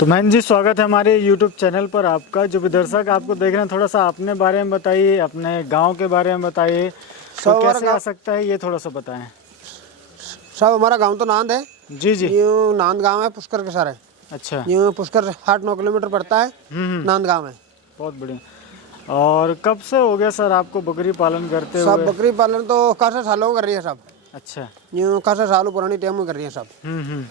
तो मैन जी, स्वागत है हमारे यूट्यूब चैनल पर आपका। जो भी दर्शक आपको देख रहे हैं, थोड़ा सा अपने बारे में बताइए, अपने गांव के बारे में बताइए। तो कैसे आ सकता है ये थोड़ा सा बताएं। सब हमारा गांव तो नांद है जी जी। यूँ नांद गांव है, पुष्कर के सारे। अच्छा। यूँ पुष्कर 8-9 किलोमीटर पड़ता है। नांद गांव है। बहुत बढ़िया। और कब से हो गया सर आपको बकरी पालन करते सब हुए? बकरी पालन तो कासा सालों कर रही है सब। अच्छा। यूँ कासा सालों पुरानी टाइम में कर रही है सब। हम्म।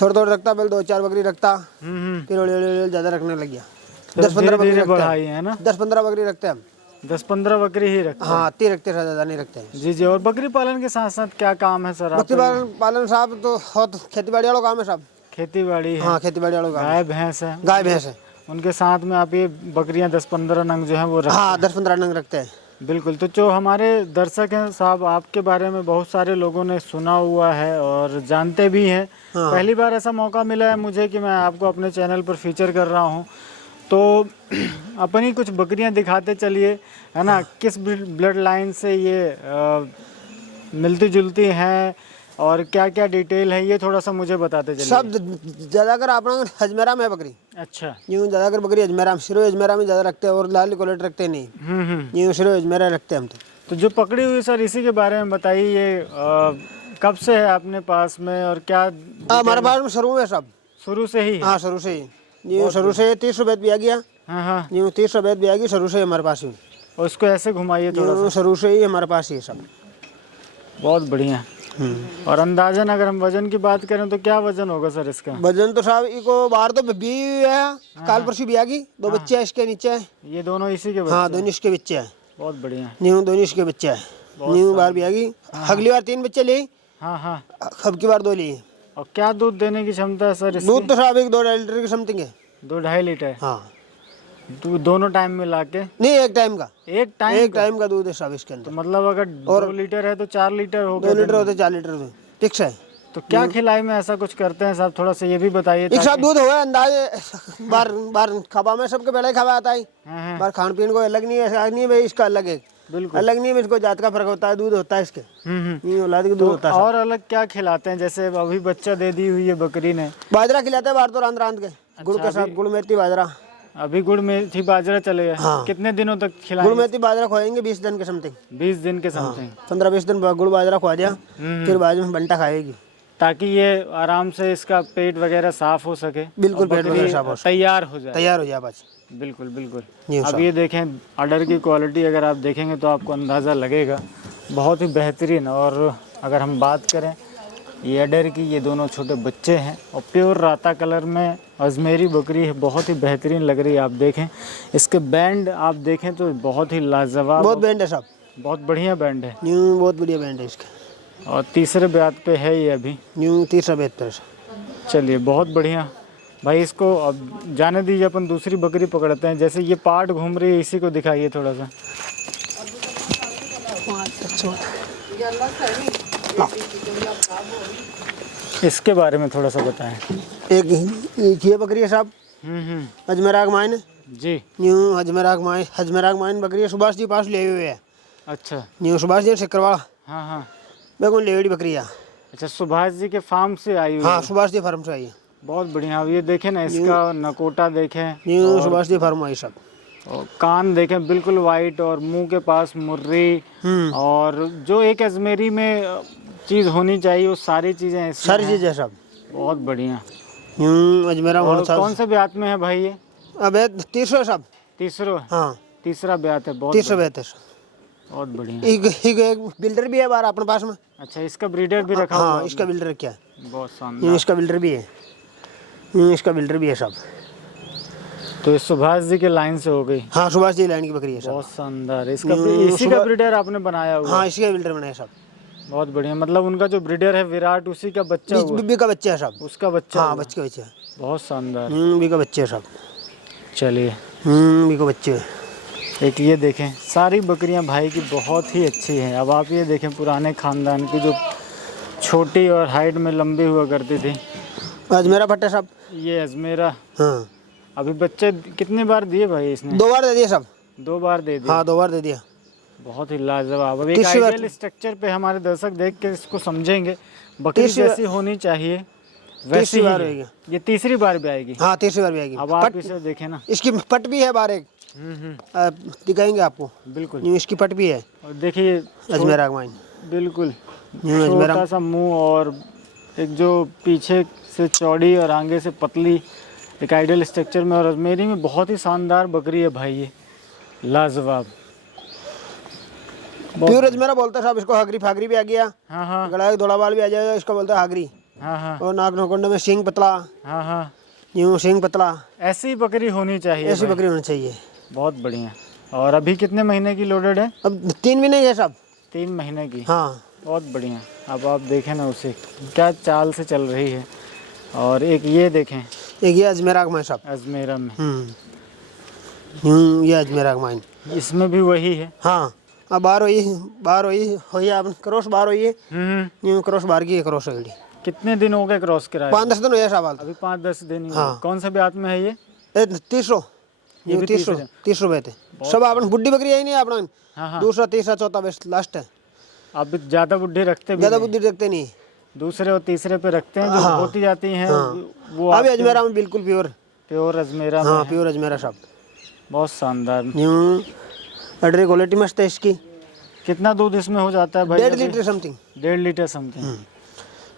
थोड़ा थोड़ा रखता, पहले 2-4 बकरी रखता, हम्म। फिर हौली ज़्यादा रखने लग गया। फिर 10-15 बकरी धीरे रखते बढ़ाई हैं। है ना? 10-15 बकरी रखते हैं हम। 10-15 बकरी ही रखते हैं? हाँ, 30 रखते हैं, ज़्यादा नहीं रखते हैं। जी जी। और बकरी पालन के साथ साथ क्या काम है सर बकरी आपका? पालन साहब तो बहुत खेती बाड़ी वाला काम है सब। खेती बाड़ी है? हाँ, खेती बाड़ी वाला काम है। गाय भैंस है? गाय भैंस है। उनके साथ में आप ये बकरियां 10-15 नंग जो है वो रखते हाँ, 10-15 नंग रखते हैं। बिल्कुल। तो जो हमारे दर्शक हैं साहब, आपके बारे में बहुत सारे लोगों ने सुना हुआ है और जानते भी हैं। हाँ। पहली बार ऐसा मौका मिला है मुझे कि मैं आपको अपने चैनल पर फीचर कर रहा हूं, तो अपनी कुछ बकरियां दिखाते चलिए, है ना? किस ब्लड लाइन से ये मिलती जुलती हैं और क्या क्या डिटेल है, ये थोड़ा सा मुझे बताते चलिए। सब ज़्यादातर अपना अजमेरा में है बकरी। अच्छा। यूँ ज़्यादातर बकरी अजमेरा में, सिरो अजमेरा में ज़्यादा रखते हैं और लाल कोलेट रखते नहीं। यूँ सिरो अजमेरा रखते हैं हम तो जो पकड़ी हुई सर, इसी के बारे में बताइए। ये कब से है अपने पास में और क्या? हमारे पास में शुरू में सब शुरू से ही है? हाँ, शुरू से ही। यूँ शुरू से 30 रुपये भी आ गया। हाँ। यूँ 30 रुपये भी आ गई, शुरू से हमारे पास ही। और उसको ऐसे घुमाइए थोड़ा सा। शुरू से ही हमारे पास ही सब। बहुत बढ़िया। और अंदाजन अगर हम वजन की बात करें तो क्या वजन होगा सर इसका? वजन तो साहब इको बाहर तो भी है, काल परसों भी आ गई। 2 बच्चे हैं इसके नीचे। ये दोनों इसी के बच्चे? हाँ, दोनों इसके बच्चे हैं। बहुत बढ़िया। न्यू दोनों इसके बच्चे हैं। न्यू बार भी आ गई। अगली बार 3 बच्चे लिए। हाँ। अब की बार 2 लिए। और क्या दूध देने की क्षमता है सर इसकी? दूध तो साहब 1-2 लीटर की समथिंग है। 2-2.5 लीटर? हाँ। दोनों टाइम मिला के? नहीं, एक टाइम का। एक टाइम का दूध है साहब इसके अंदर। तो मतलब अगर 2 लीटर है तो 4 लीटर हो गया? 2 लीटर होते 4 लीटर होते, फिक्स है। तो क्या खिलाई में ऐसा कुछ करते हैं साहब, थोड़ा सा ये भी बताइए। एक साहब दूध हुआ अंदाजे बार बार खाबा में सबके पहले खावा आता है। हाँ। बार खान पीन को अलग नहीं है, ऐसा नहीं है भाई इसका अलग है। बिल्कुल अलग नहीं है, इसको जात का फर्क होता है, दूध होता है इसके। नहीं औलाद के दूध होता है। और अलग क्या खिलाते हैं? जैसे अभी बच्चा दे दी हुई है बकरी ने, बाजरा खिलाते हैं बाहर तो रांध के, गुड़ के साथ, गुड़ मेथी बाजरा। अभी गुड़ मेथी बाजरा चलेगा? हाँ। कितने दिनों तक खिलाएंगे? गुड़ मेथी बाजरा खुआएंगे 20 दिन के समथिंग। 20 दिन के समथिंग? 15-20 दिन गुड़ बाजरा खुआ दिया, फिर बाद में बंटा खाएगी, ताकि ये आराम से इसका पेट वगैरह साफ हो सके। बिल्कुल और पेट वगैरह साफ हो सके, तैयार हो जाए। तैयार हो जाए बस। बिल्कुल। अब ये देखें अडर की क्वालिटी, अगर आप देखेंगे तो आपको अंदाज़ा लगेगा, बहुत ही बेहतरीन। और अगर हम बात करें ये अडर की, ये दोनों छोटे बच्चे हैं और प्योर राता कलर में अजमेरी बकरी है, बहुत ही बेहतरीन लग रही है। आप देखें इसके बैंड, आप देखें तो बहुत ही लाजवाब, बहुत बैंड है साहब, बहुत बढ़िया बैंड है। न्यू बहुत बढ़िया बैंड है इसका। और तीसरे ब्यात पे है ये अभी? न्यू तीसरा बेहद पर। चलिए, बहुत बढ़िया भाई। इसको अब जाने दीजिए, अपन दूसरी बकरी पकड़ते हैं। जैसे ये पार्ट घूम रही है, इसी को दिखाइए थोड़ा सा। इसके बारे में थोड़ा सा बताएं। एक ये बकरी है साहब, अजमेरा माइन जी। न्यू अजमेरा माइन बकरी है, सुभाष जी पास ले हुए है। अच्छा। न्यू सुभाष जी सिकरवाड़ा। हाँ। बेगुन लेवड़ी बकरी है। अच्छा, सुभाष जी के फार्म से आई हुई हाँ, है? सुभाष जी फार्म से आई है। बहुत बढ़िया। अब ये देखें ना, इसका नकोटा देखें, न्यू सुभाष जी फार्म आई सब। और कान देखें बिल्कुल वाइट, और मुंह के पास मुर्री, और जो एक अजमेरी में चीज़ होनी चाहिए वो सारी चीज़ें, सारी चीज़ें सब बहुत बढ़िया। अजमेरा कौन से ब्यात में है भाई ये? अबे तीसरा सब। तीसरा? हाँ, तीसरा ब्यात है। बहुत तीसरा बेहतर। बहुत बढ़िया। एक बिल्डर भी है बार अपने पास में। अच्छा, इसका ब्रीडर भी रखा हुआ है? हाँ, इसका बिल्डर क्या है, बहुत शानदार। इसका बिल्डर भी है, इसका बिल्डर भी है सब। तो ये सुभाष जी के लाइन से हो गई? हाँ, सुभाष जी लाइन की बकरी है सब। बहुत शानदार। इसका इसी का ब्रीडर आपने बनाया हुआ? हाँ, इसी का बिल्डर बनाया सब। बहुत बढ़िया। मतलब उनका जो ब्रीडर है विराट, उसी का बच्चा हुआ? बीबी का बच्चा है सब। उसका बच्चा? हाँ, बच्चे का बच्चा। बहुत शानदार। बीबी का बच्चे है सब। चलिए, बीबी का बच्चे। एक ये देखें, सारी बकरियां भाई की बहुत ही अच्छी हैं। अब आप ये देखें पुराने खानदान की, जो छोटी और हाइट में लंबी हुआ करती थी। अजमेरा फट्टा सब। ये अजमेरा। हाँ। अभी बच्चे कितने बार दिए भाई इसने? 2 बार दे दिया सब। 2 बार दे दिए? हाँ, 2 बार दे दिया। बहुत ही लाजवाब। अब एक आइडियल स्ट्रक्चर पे हमारे दर्शक देख के इसको समझेंगे, बकरी जैसी होनी चाहिए। तीसरी ही बार है। होगी। ये तीसरी बार भी आएगी। हाँ तीसरी बार भी आएगी। अब आप पट इसे देखें ना। इसकी पट भी है बाहर एक, दिखाएंगे आपको। बिल्कुल। यूँ इसकी पट भी है। और देखिए अजमेर आगमाइन। बिल्कुल यूँ अजमेर छोटा सा मुंह और एक जो पीछे से चौड़ी और आगे से पतली, एक आइडियल स्ट्रक्चर में। और अजमेरी में बहुत ही शानदार बकरी है भाई, ये लाजवाब। प्योर अजमेरा बोलता है साहब इसको। हागरी फागरी भी आ गया, हाँ हाँ गला धोला बाल भी आ जाएगा, इसको बोलता है हागरी। हाँ हाँ और नाक नकुंड में सींग पतला, हाँ हाँ। यूँ सींग पतला, ऐसी ही बकरी होनी चाहिए ऐसी भाई। बकरी होनी चाहिए। बहुत बढ़िया। और अभी कितने महीने की लोडेड है? अब 3 भी नहीं है साहब। 3 महीने की। हाँ बहुत बढ़िया। अब आप देखें ना उसे क्या चाल से चल रही है। और एक ये देखें एक ये अजमेर आगमाइन साहब। अजमेरा में, ये अजमेर आगमाइन। इसमें भी वही है। हाँ अब बाहर हुई आप क्रॉस बाहर हुई है। यूँ क्रॉस बाहर की है, क्रॉस हुई। कितने दिन हो गए क्रॉस कराए? 5-10 दिन हुए साहब। अभी 5-10 दिन ही हुए। हाँ। कौन सा ब्यात में है ये? 300 ये भी 30 रुपए थे सब। आपने बुढ़ी बकरी आई नहीं आपने। हाँ हाँ। दूसरा तीसरा चौथा बेस्ट लास्ट है। अब ज़्यादा बुढ़े रखते भी ज्यादा नहीं। बुद्धि रखते नहीं। दूसरे और तीसरे पे रखते हैं, जो हाँ। होती जाती हैं। हाँ। वो अभी अजमेरा में बिल्कुल प्योर। प्योर अजमेरा में हाँ है। प्योर अजमेरा साहब। बहुत शानदार। यूँ अडरी क्वालिटी मस्त है इसकी। कितना दूध इसमें हो जाता है भाई? 1.5 लीटर समथिंग। 1.5 litre something.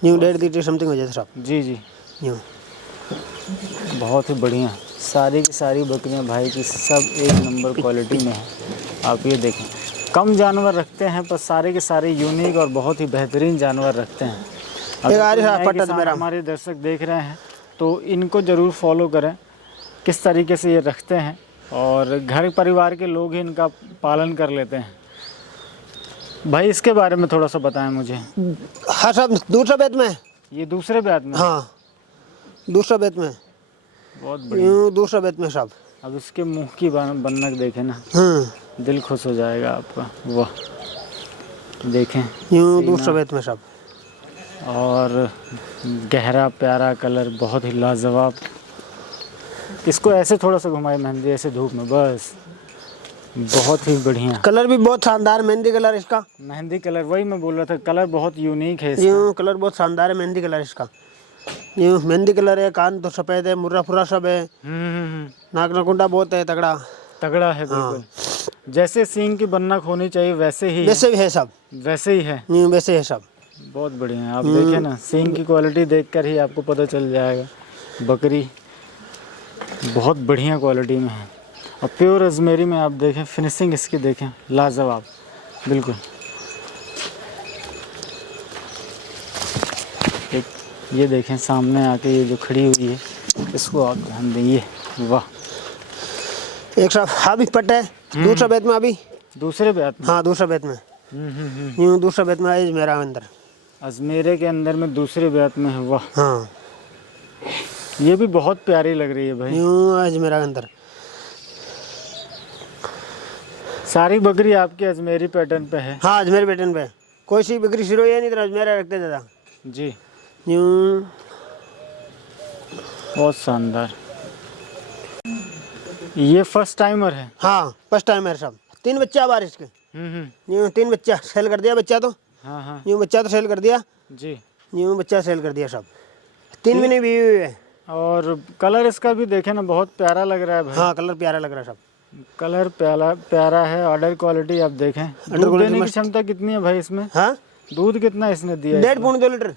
यूँ 1.5 लीटर समथिंग हो जाता साहब। जी जी। यूँ बहुत ही बढ़िया। सारी की सारी बकरियां भाई की सब एक नंबर क्वालिटी में है। आप ये देखें, कम जानवर रखते हैं पर सारे के सारे यूनिक और बहुत ही बेहतरीन जानवर रखते हैं। अगर आ रही है कोई नए पट्टा किसान मेरा। हमारे दर्शक देख रहे हैं तो इनको ज़रूर फॉलो करें, किस तरीके से ये रखते हैं। और घर परिवार के लोग ही इनका पालन कर लेते हैं। भाई इसके बारे में थोड़ा सा बताएं मुझे। हाँ साहब दूसरा बेत में। ये दूसरे ब्यात में? हाँ दूसरा बेत में। बहुत बढ़िया। यूँ दूसरा बेत में साहब। अब इसके मुंह की बनक देखें ना, दिल खुश हो जाएगा आपका। वाह देखें, यूँ दूसरा बेत में साहब। और गहरा प्यारा कलर, बहुत ही लाजवाब। इसको ऐसे थोड़ा सा घुमाए मेहंदी, ऐसे धूप में, बस। बहुत ही बढ़िया कलर भी बहुत शानदार मेहंदी कलर इसका। मेहंदी कलर, वही मैं बोल रहा था, कलर बहुत यूनिक है इसका। यूँ कलर बहुत शानदार है मेहंदी कलर इसका। यूँ मेहंदी कलर है, कान तो सफ़ेद है, मुर्रा फुर्रा सब है। नाक नकुंडा बहुत है तगड़ा। तगड़ा है बिल्कुल। जैसे सींग की बनक होनी चाहिए वैसे ही वैसे भी है सब। वैसे ही है। यूँ वैसे है सब। बहुत बढ़िया। आप देखिए ना, सींग की क्वालिटी देखकर ही आपको पता चल जाएगा। बकरी बहुत बढ़िया क्वालिटी में है। और प्योर अजमेरी में आप देखें, फिनिशिंग इसकी देखें, लाजवाब बिल्कुल। एक ये देखें सामने आके ये जो खड़ी हुई है, इसको आप ध्यान देंगे। वाह। एक साहब हाँ भी पट है दूसरा बेत में। अभी दूसरे ब्यात में? हाँ दूसरा बेत में। यूँ दूसरा बेत में है मेरा अंदर। अजमेरे के अंदर में दूसरे ब्यात में है। वाह। हाँ ये भी बहुत प्यारी लग रही है भाई। यूँ अजमेरा अंदर। सारी बकरी आपकी अजमेरी पैटर्न पे है? हाँ अजमेर पैटर्न पे। कोई सी बकरी शुरू है नहीं तो अजमेरा रखते ज़्यादा। जी। यूँ बहुत शानदार। ये फर्स्ट टाइमर है? हाँ फर्स्ट टाइम है सब। 3 बच्चा बार इसके। यूँ 3 बच्चा सेल कर दिया बच्चा तो। हाँ हाँ यूँ बच्चा तो सेल कर दिया। जी। यूँ बच्चा सेल कर दिया सब। 3 भी नहीं भी हुई है। और कलर इसका भी देखे ना, बहुत प्यारा लग रहा है भाई। हाँ कलर प्यारा लग रहा है सब। कलर प्यारा प्यारा है। ऑर्डर क्वालिटी आप देखें। दूध देने की क्षमता कितनी है भाई इसमें? हाँ दूध कितना इसने दिया? 1.5 पौने 2 लीटर।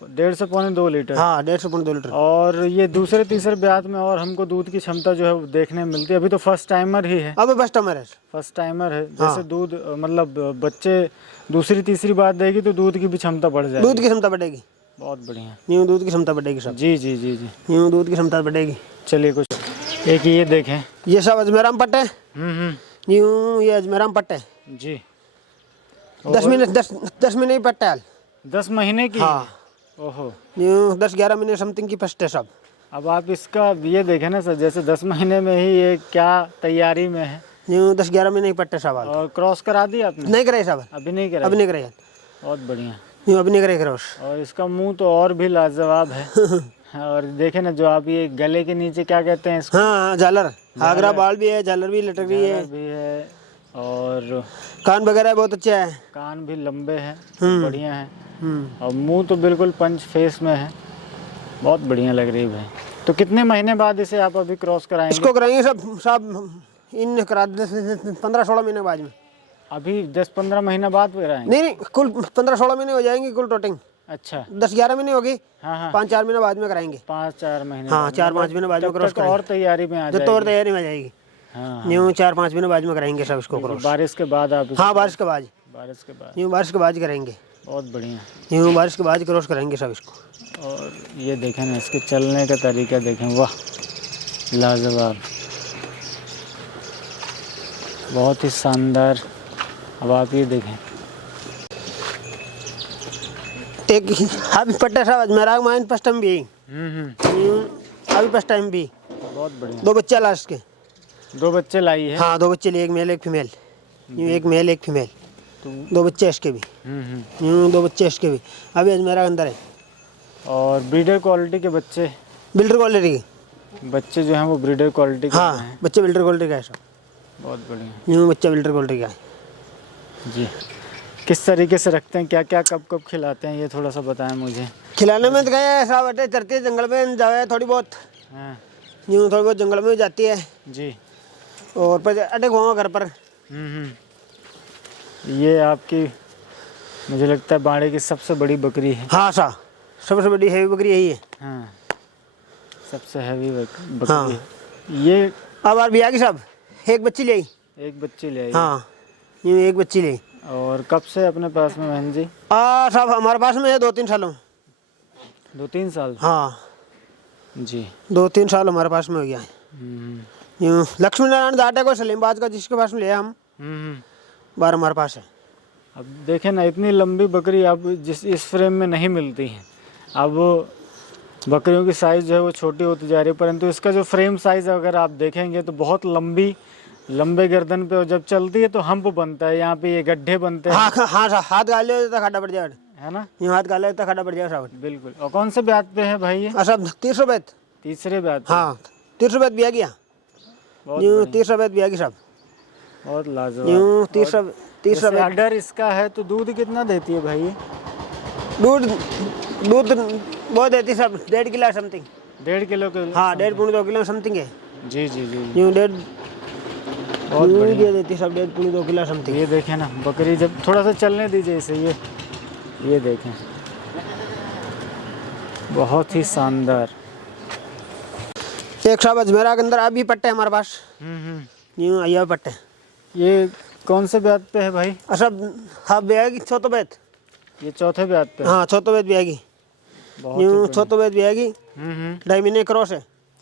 1.5 से पौने 2 लीटर। हाँ 1.5 पौने 2 लीटर। और ये दूसरे तीसरे ब्यात में और हमको दूध की क्षमता जो है वो देखने में मिलती है। अभी तो फर्स्ट टाइमर ही है। अब फर्स्ट टाइमर है। फर्स्ट टाइमर है। जैसे दूध मतलब बच्चे दूसरी तीसरी बात देगी तो दूध की भी क्षमता बढ़ जाएगी। दूध की क्षमता बढ़ेगी। बहुत बढ़िया। यूँ दूध की क्षमता बढ़ेगी सब। जी जी जी जी। यूँ दूध की क्षमता बढ़ेगी। चलिए कुछ एक ये देखें। ये सब अजमेरा में पट्ट है। हम्म। यूँ ये अजमेरा में पट्ट है। जी। 10 महीने ही पट्ट है। 10 महीने की? हाँ। ओहो। यूँ 10-11 महीने समथिंग की फर्स्ट है सब। अब आप इसका ये देखें ना सर, जैसे 10 महीने में ही ये क्या तैयारी में है। यूँ 10-11 महीने ही पट्ट है सब। और क्रॉस करा दी आपने? नहीं कराई सब। अभी नहीं करा? अभी नहीं कराई। बहुत बढ़िया। यूँ अभी नहीं कराई क्रॉस। और इसका मुंह तो और भी लाजवाब है। और देखे ना, जो आप ये गले के नीचे क्या कहते हैं इसको? हाँ झालर। आगरा बाल भी है, झालर भी लटक रही है। झालर भी है। और कान वगैरह बहुत अच्छा है। कान भी लंबे हैं, बढ़िया हैं। और मुंह तो बिल्कुल पंच फेस में है। बहुत बढ़िया लग रही है भाई। तो कितने महीने बाद इसे आप अभी क्रॉस कराएंगे? इसको कराएंगे सब इन करा 15-16 महीने बाद में। अभी 10-15 महीना बाद कराएंगे? नहीं, कुल 15-16 महीने हो जाएंगे कुल टोटिंग। अच्छा, 10-11 महीने होगी। हाँ हाँ, 5-4 महीने बाद में कराएंगे। 5-4 महीने हाँ, बाद। 4-5 महीने बाद में तब क्रॉस तक करेंगे। और तैयारी में आ जब तो जाएगी। और तैयारी में आ जाएगी। हाँ, यूँ 4-5 महीने बाद में कराएंगे सब इसको क्रॉस। बारिश के बाद आप हाँ, बारिश के बाद। बारिश के बाद। यूँ बारिश के बाद करेंगे। बहुत बढ़िया। यूँ बारिश के बाद क्रॉस कराएंगे सब इसको। और ये देखें ना, इसके चलने का तरीका देखें, वाह लाजवाब, बहुत ही शानदार। अब आप ये देखें, एक अभी पट्टा साहब मेरा माइन फर्स्ट टाइम भी अभी फर्स्ट टाइम भी। बहुत बढ़िया। 2 बच्चे लास्ट के। 2 बच्चे लाई है? हाँ, 2 बच्चे लिए, एक मेल एक फीमेल। यूँ एक मेल एक फीमेल। 2 बच्चे इसके भी। यूँ 2 बच्चे इसके भी अभी मेरा अंदर है। और ब्रीडर क्वालिटी के बच्चे, बिल्डर क्वालिटी के बच्चे जो हैं वो ब्रीडर क्वालिटी के हाँ हैं। बच्चे बिल्डर क्वालिटी का है सब। बहुत बढ़िया। यूँ बच्चा बिल्डर क्वालिटी का है जी। किस तरीके से रखते हैं, क्या क्या कब कब खिलाते हैं, ये थोड़ा सा बताएं मुझे। खिलाने में तो गए ऐसा बटे चरती है जंगल में जाए थोड़ी बहुत। हाँ यूँ थोड़ी बहुत जंगल में जाती है जी। और पर अटक हुआ घर पर। ये आपकी, मुझे लगता है बाड़े की सबसे बड़ी बकरी है। हाँ सा सबसे बड़ी हैवी बकरी यही है। हाँ, सबसे हैवी बकरी हाँ। है। ये अब बार भी आ गई सब, एक बच्ची ले आई। एक बच्ची ले आई। हाँ, यूँ एक बच्ची ले आई। और कब से अपने पास में बहन जी? सब हमारे पास में है 2-3 सालों। 2-3 साल? हाँ जी। 2-3 साल हमारे पास में हो गया है। यूँ लक्ष्मी नारायण जाटे को सलीमबाज का जिसके पास में लिया हम, बार हमारे पास है। अब देखें ना, इतनी लंबी बकरी अब जिस इस फ्रेम में नहीं मिलती है। अब बकरियों की साइज़ जो है वो छोटी होती जा रही है, परंतु इसका जो फ्रेम साइज़ अगर आप देखेंगे तो बहुत लंबी, लंबे गर्दन पे, और जब चलती है तो हम्प बनता है, यहाँ पे ये गड्ढे बनते हैं। हाँ हाँ, हाथ गाल ले तो खड्डा पड़ जाएगा, है ना? यूँ हाथ गाल ले तो खड्डा पड़ जाएगा साहब। बिल्कुल। और कौन से ब्याज पे है भाई ये? सब 300 बैत। तीसरे ब्याज पे? हाँ 300 बैत भी आ गया। यूँ 300 बैत भी आ गई साहब। बहुत लाजवाब। यूँ 300 जैसे अडर इसका है तो दूध कितना देती है भाई ये? दूध वो देती सब 1.5 किलो समथिंग। 1.5 किलो के? हाँ 1.5-2 किलो समथिंग है। जी जी जी। यूँ 1.5 बहुत बढ़िया देती सब 1.5-2 किलो समथिंग। ये देखें ना बकरी, जब थोड़ा सा चलने दीजिए इसे, ये देखें, बहुत ही शानदार। एक साहब अजमेरा के अंदर अभी पट्टे हमारे पास। यूँ आया पट्टे। ये कौन से ब्याज पे है भाई? सब हाँ भी आएगी चौथा बैत। ये चौथे ब्याज पे? हाँ चौथा बैत भी आएगी। यूँ चौथा बैत भी आएगी। 2.5 महीने क्रॉस है।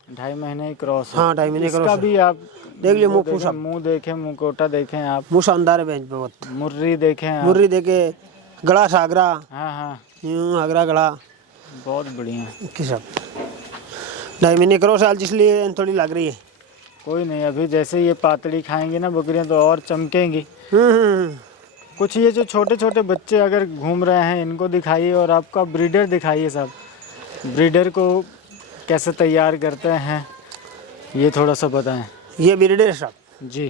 2.5 महीने क्रॉस है। हाँ 2.5 महीने क्रॉस इसका है। भी आप देख लियो मुँह मुंह देखें, मुंह देखें आप, मुँह शानदार है बेंच पे बहुत। मुर्री देखें आप। मुर्री देखे, गला सागरा। हाँ हाँ, यूँ आगरा गला। बहुत बढ़िया। किस सब 2.5 महीने क्रॉस है, इसलिए थोड़ी लग रही है। कोई नहीं, अभी जैसे ये पातड़ी खाएंगी ना बकरियां तो और चमकेंगी। कुछ ये जो छोटे छोटे बच्चे अगर घूम रहे हैं इनको दिखाइए, और आपका ब्रीडर दिखाइए साहब, ब्रीडर को कैसे तैयार करते हैं ये थोड़ा सा बताएं। ये ब्रीडर है साहब जी।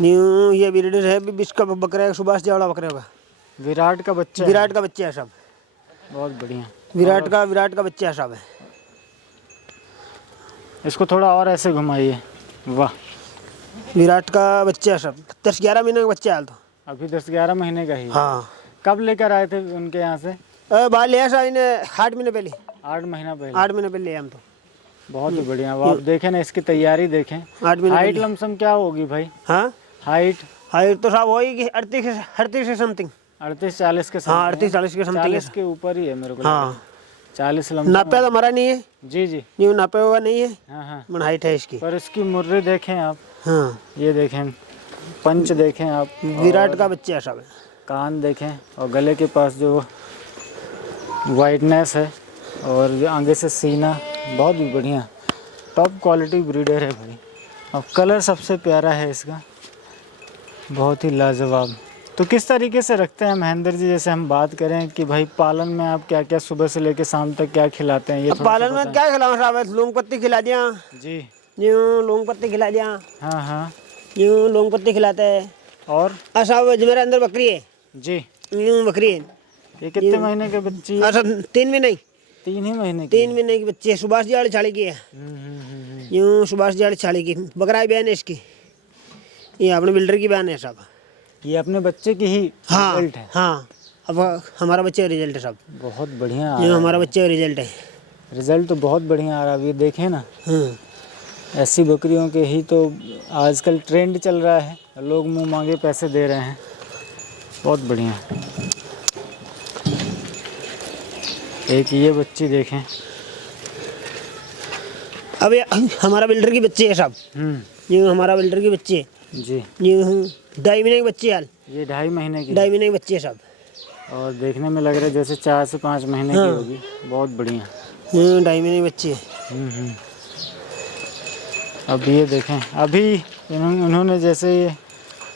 न्यू, ये ब्रीडर है इसका बकरा है, सुभाष जावड़ा बकरे का। विराट का बच्चा? विराट का बच्चा है साहब। बहुत बढ़िया। विराट का बच्चा है साहब। इसको थोड़ा और ऐसे घुमाइए। वाह, विराट का बच्चा है साहब। 10-11 महीने का बच्चा है तो अभी 10-11 महीने का ही? हाँ। कब लेकर आए थे उनके यहाँ से? बाल लिया साहब इन्हें 8 महीने पहले। 8 महीना पहले? 8 महीने पहले हम तो। बहुत ही बढ़िया। अब आप देखें ना इसकी तैयारी देखें। 8 महीने। हाइट लमसम क्या होगी भाई? हाँ हाइट तो साहब होगी 38 से समथिंग। 38-40 के? हाँ 38-40 के समथिंग। 40 के ऊपर ही है मेरे को। हाँ 40 लमसम। नापे तो हमारा नहीं है। जी जी। न्यू नापे हुआ नहीं है। हाँ हाँ, मन हाइट है इसकी। पर इसकी मुर्री देखें आप। हाँ ये देखें, पंच देखें आप। विराट का बच्चा है साहब। कान देखें, और गले के पास जो वाइटनेस है, और जो आगे से सीना, बहुत ही बढ़िया टॉप क्वालिटी ब्रीडर है भाई। और कलर सबसे प्यारा है इसका, बहुत ही लाजवाब। तो किस तरीके से रखते हैं महेंद्र जी, जैसे हम बात करें कि भाई पालन में आप क्या क्या सुबह से लेकर शाम तक क्या खिलाते हैं? ये पालन में क्या खिलाऊं साहब? लौंग पत्ती खिला दिया जी। यूँ लौंग पत्ती खिला दिया। हाँ हाँ, यूँ लौंग पत्ती खिलाते हैं। और साहब मेरे अंदर बकरी है जी। यूँ बकरी है। ये कितने महीने के बच्ची है? सब 3 महीने 3 ही महीने की? 3 महीने की बच्ची है, सुभाष जी वाली छाली की है। यूँ सुभाष जी वाली छाली की बकरा बहन है इसकी, ये अपने बिल्डर की बहन है साहब। ये अपने बच्चे की ही हाँ रिजल्ट है? हाँ, अब हमारा बच्चे का रिजल्ट है साहब। बहुत बढ़िया आ ये रहा हमारा बच्चे का रिजल्ट है। है। रिजल्ट तो बहुत बढ़िया आ रहा है। ये देखें ना, हाँ ऐसी बकरियों के ही तो आजकल ट्रेंड चल रहा है, लोग मुंह मांगे पैसे दे रहे हैं। बहुत बढ़िया। एक ये बच्ची देखें। अब ये हमारा बिल्डर की बच्ची है साहब। ये हमारा बिल्डर की बच्ची है जी। ये 2.5 महीने की बच्ची है। ये 2.5 महीने की? 2.5 महीने की बच्ची है साहब। और देखने में लग रहा है जैसे 4 से 5 महीने की होगी। बहुत बढ़िया। 2.5 महीने की बच्ची है। अब ये देखें, अभी उन्होंने जैसे ये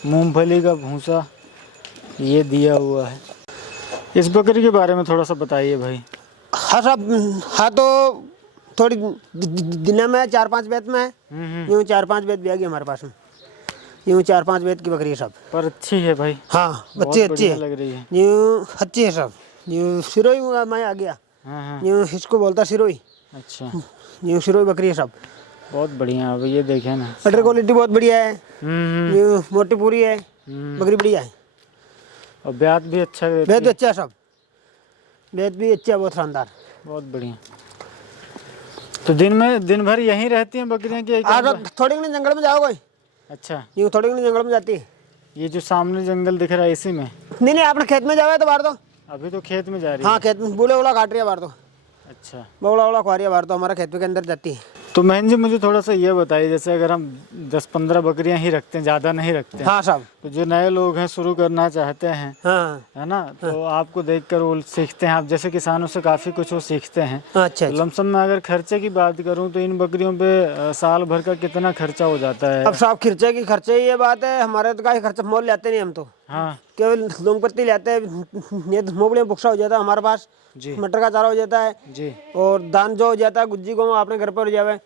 मूंगफली का भूसा ये दिया हुआ है। इस बकरी के बारे में थोड़ा सा बताइए भाई। हाँ साहब, हाँ तो थोड़ी दिन में 4-5 बैत में है। यूँ 4-5 बैत भी आ गई हमारे पास में। यूँ 4-5 बैत की बकरी है साहब। पर अच्छी है भाई। हाँ बच्ची अच्छी है, लग रही है। यूँ अच्छी है साहब। यूँ सिरोई मैं आ गया। यूँ इसको बोलता सिरोई। अच्छा, यूँ सिरोई बकरी है साहब। बहुत बढ़िया। अब ये देखें ना, अडर क्वालिटी बहुत बढ़िया है। यूँ मोटी पूरी है, बकरी बढ़िया है। और ब्यात भी अच्छा है? बेहद अच्छा है साहब, बेहद भी अच्छा है, बहुत शानदार। बहुत बढ़िया। तो दिन भर यहीं रहती हैं बकरियां की? थोड़ी घनी जंगल में जाओ कोई। अच्छा, यूँ थोड़ी घनी जंगल में जाती है। ये जो सामने जंगल दिख रहा है इसी में? नहीं अपने खेत में जाओ तो बाहर तो। अभी तो खेत में जा रही है? हाँ खेत में बूढ़े काट रही है बाहर तो। अच्छा, बगड़ा खा रही है बाहर तो, हमारा खेत के अंदर जाती है। तो बहन जी मुझे थोड़ा सा ये बताइए, जैसे अगर हम 10-15 बकरियां ही रखते हैं, ज़्यादा नहीं रखते हैं, हाँ साहब, तो जो नए लोग हैं शुरू करना चाहते हैं, हाँ है ना, तो आपको देखकर वो सीखते हैं, आप जैसे किसानों से काफ़ी कुछ वो सीखते हैं। अच्छा। तो लमसम में अगर खर्चे की बात करूं तो इन बकरियों पे साल भर का कितना खर्चा हो जाता है? अब साहब खर्चे की खर्चे ये बात है, हमारे तो का खर्चा मोल लेते नहीं हम तो। हाँ, केवल लौंग पत्ती लेते हैं, मोबड़े में बुक्सा हो जाता है हमारे पास जी, मटर का चारा हो जाता है जी, और दान जो हो जाता है गुज्जी को अपने घर पर हो जावे।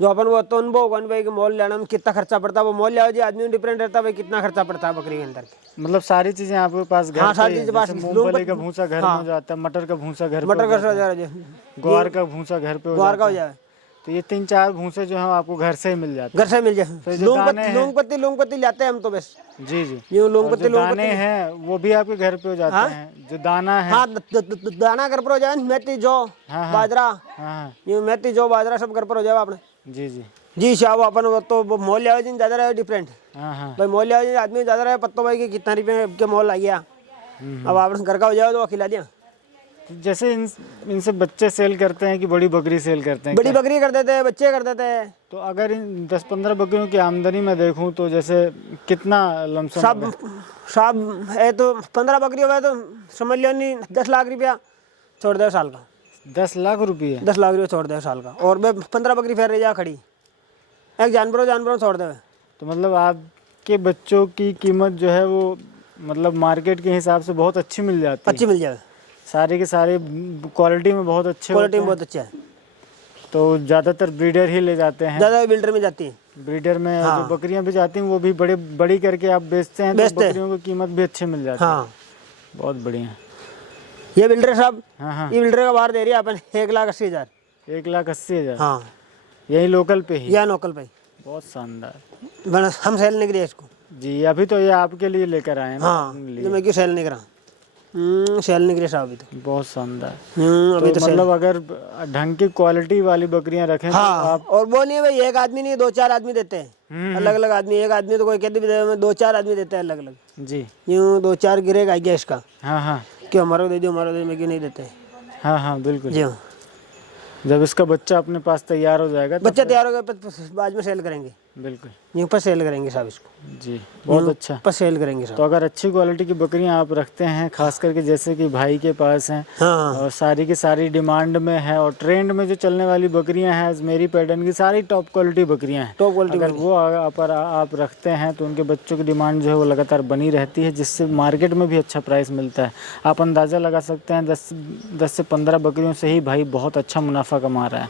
जो अपन वो तो अनुभव होगा भाई कि मोल लेना में कितना खर्चा पड़ता है, वो मोल ले जी आदमी डिपेंड रहता है भाई कितना खर्चा पड़ता है बकरी के अंदर। मतलब सारी चीजें आपके पास घर? हाँ सारी चीजें पास। मूंगफली का भूसा घर में हो जाता है, मटर का भूसा घर पे, मटर का हो जाए, ग्वार का भूसा घर पे ग्वार का हो जाए। तो ये 3-4 भूसे जो है आपको घर से ही मिल जाते घर से मिल जाए। तो लौंग पत्ती लाते हैं हम तो बस। जी जी। ये लौंग पत्ती दाने हैं वो भी आपके घर पे हो जाते हैं? जो दाना है? हाँ दाना घर पर हो जाए, मेथी जौ बाजरा, ये मेथी जौ बाजरा सब घर पर हो जाए आपने। जी जी जी साहब, अपन वो तो मोल लिया जिन ज्यादा रहे डिफरेंट। भाई मोल लिया जिन आदमी ज्यादा रहे पत्तो भाई कि कितना रुपये के मोल आ गया। अब आपने घर का हो जाए तो खिला दिया। जैसे इनसे बच्चे सेल करते हैं कि बड़ी बकरी सेल करते हैं? बड़ी बकरी कर देते हैं, बच्चे कर देते हैं। तो अगर इन 10-15 बकरियों की आमदनी में देखूं तो जैसे कितना लमसम? साहब है तो 15 बकरी हो तो समझ लियो नहीं 10 लाख रुपया छोड़ दे साल का। 10 लाख रुपये? 10 लाख रुपया छोड़ दे साल का, और मैं 15 बकरी फिर रह जा खड़ी, एक जानवरों छोड़ दे। तो मतलब आपके बच्चों की कीमत जो है वो मतलब मार्केट के हिसाब से बहुत अच्छी मिल जाती है? अच्छी मिल जाए, सारे के सारे क्वालिटी में बहुत अच्छे, क्वालिटी में बहुत अच्छा है। तो ज़्यादातर ब्रीडर ही ले जाते हैं? ज़्यादा बिल्डर में जाती है। ब्रीडर में जो बकरियां भी जाती हैं वो भी बड़ी करके आप बेचते हैं? तो बकरियों की कीमत भी अच्छी मिल जाती है? हाँ बहुत बढ़िया। ये बिल्डर साहब, हाँ, ये बिल्डर का बाहर दे रही है अपन 1,80,000। 1,80,000? हाँ, यही लोकल पे ही? या लोकल पे। बहुत शानदार। हम सेल नहीं करिए इसको जी। अभी तो ये आपके लिए लेकर आए हैं ना? हाँ, जो मैं क्यों सेल नहीं करा, सेल नहीं करिए साहब अभी तो। बहुत शानदार। अभी तो मतलब अगर ढंग की क्वालिटी वाली बकरियां रखें हाँ, तो आप? और वो नहीं भाई एक आदमी नहीं 2-4 आदमी देते हैं, अलग अलग आदमी। एक आदमी तो कोई कहते भी 2-4 आदमी देते हैं अलग अलग। जी। यूँ 2-4 गिरेगा गया इसका। हाँ, क्यों हमारा दे दो, हमारा दे दो, मैं क्यों नहीं देते। हाँ बिल्कुल। जी हाँ, जब इसका बच्चा अपने पास तैयार हो जाएगा तो बच्चा तैयार हो गया बाद में सेल करेंगे। बिल्कुल, यूँ पर सेल करेंगे साहब इसको। जी बहुत अच्छा। पर सेल करेंगे साहब। तो अगर अच्छी क्वालिटी की बकरियां आप रखते हैं, खास करके जैसे कि भाई के पास हैं, हाँ, और सारी की सारी डिमांड में है और ट्रेंड में जो चलने वाली बकरियां हैं अजमेरी पैटर्न की, सारी टॉप क्वालिटी बकरियां हैं। टॉप क्वालिटी अगर वो आप रखते हैं तो उनके बच्चों की डिमांड जो है वो लगातार बनी रहती है, जिससे मार्केट में भी अच्छा प्राइस मिलता है। आप अंदाज़ा लगा सकते हैं 10 से 15 बकरियों से ही भाई बहुत अच्छा मुनाफा कमा रहा है।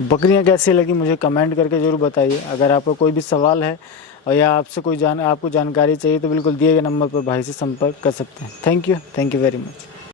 बकरियां कैसी लगी मुझे कमेंट करके ज़रूर बताइए। अगर आपका कोई भी सवाल है और या आपसे कोई आपको जानकारी चाहिए तो बिल्कुल दिए गए नंबर पर भाई से संपर्क कर सकते हैं। Thank you very much.